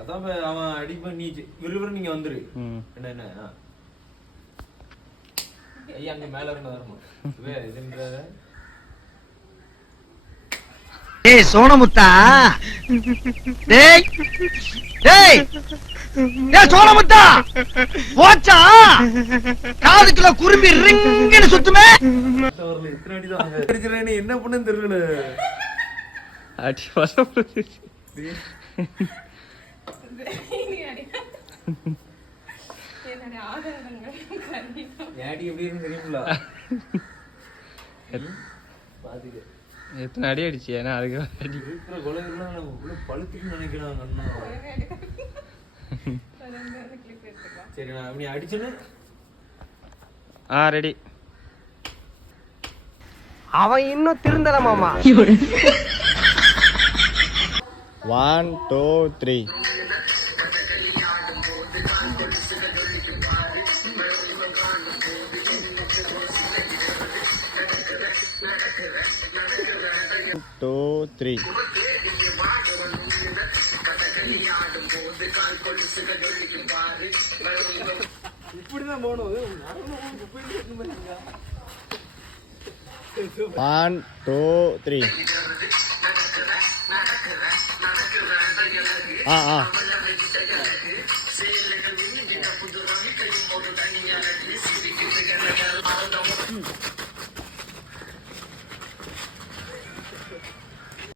அதான் அவன் அடிப்ப நீ விறுவிறு நீங்க வந்துரு. என்ன ஐயா அங்க மேல இருந்து வரணும். இதுன்ற ஏய் சோனமுத்தா, டேய் டேய் டேய் சோனமுத்தா, போச்சா காதுக்குள்ள குரும்பி ரிங்னு சுத்துமே. வரல இத்தனை அடி தான் அடிச்சறேனே, என்ன பண்ணேன்னு தெரியல. அடி வசப்பு ஏடி எப்படி இருக்கு தெரியுங்களா? பாத்துக்க எத்தனை அடி அடிச்சு. ஏன்னா அதுக்கு அடி இருக்கிற கொலைகள்லாம் உள்ள பழுத்துன்னு நினைக்கிறாங்க அண்ணா. சரி நான் அப்படி அடிச்சேன்னு ரெடி. அவன் இன்னும் திருந்தல மாமா. 1 2 3 2 3 இப்படிதான் போகணும். 1 2 3 1